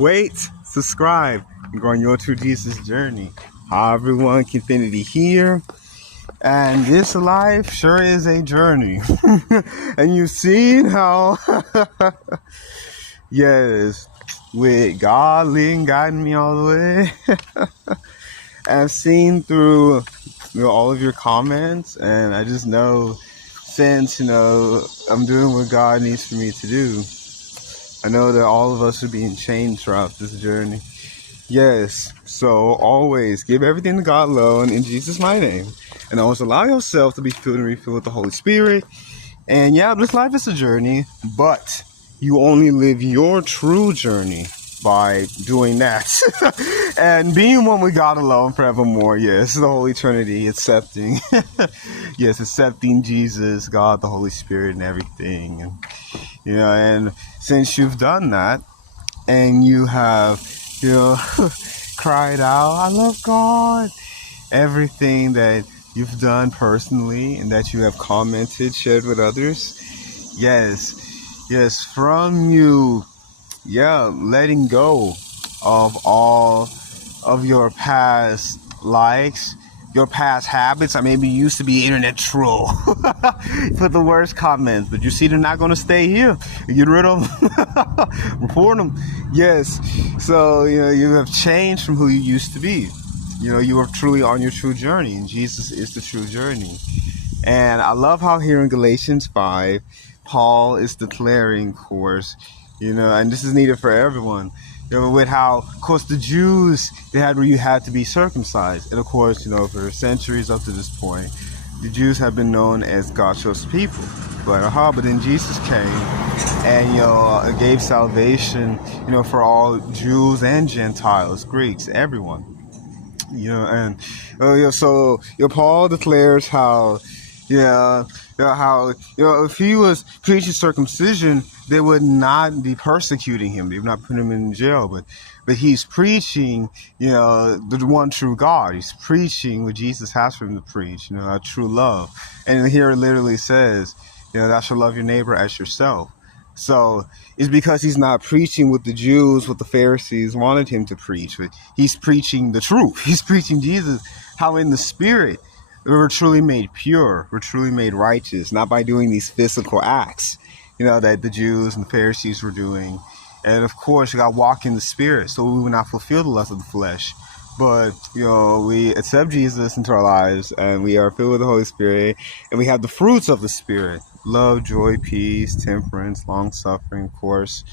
wait, subscribe, and go on your true Jesus journey. Hi everyone, Harris-Kenfinity here. And this life sure is a journey. And you've seen how, yes, with God leading, guiding me all the way. I've seen through all of your comments, and I just know since, I'm doing what God needs for me to do, I know that all of us are being changed throughout this journey. Yes, so always give everything to God alone in Jesus' mighty name. And always allow yourself to be filled and refilled with the Holy Spirit. And yeah, this life is a journey, but you only live your true journey by doing that. And being one with God alone forevermore. Yes, the Holy Trinity, accepting. Yes, accepting Jesus, God, the Holy Spirit, and everything. And and since you've done that, and you have, cried out, I love God, everything that you've done personally and that you have commented, shared with others, yes, from you, letting go of all of your past likes, your past habits. I maybe used to be internet troll. Put the worst comments, but you see they're not going to stay here. Get rid of them. Report them. Yes. So, you have changed from who you used to be. You are truly on your true journey, and Jesus is the true journey. And I love how here in Galatians 5, Paul is declaring, of course, and this is needed for everyone, with how, of course, the Jews, they had where you had to be circumcised. And of course, for centuries up to this point, the Jews have been known as God's chosen people. But then Jesus came and, gave salvation, for all Jews and Gentiles, Greeks, everyone. So Paul declares how, if he was preaching circumcision, they would not be persecuting him. They would not put him in jail. But he's preaching, the one true God. He's preaching what Jesus has for him to preach, a true love. And here it literally says, thou shalt love your neighbor as yourself. So it's because he's not preaching what the Jews, what the Pharisees wanted him to preach. But he's preaching the truth. He's preaching Jesus, how in the spirit we're truly made pure. We're truly made righteous, not by doing these physical acts, that the Jews and the Pharisees were doing. And of course, you got to walk in the spirit so we will not fulfill the lust of the flesh. But, we accept Jesus into our lives, and we are filled with the Holy Spirit, and we have the fruits of the Spirit: love, joy, peace, temperance, long-suffering, of course.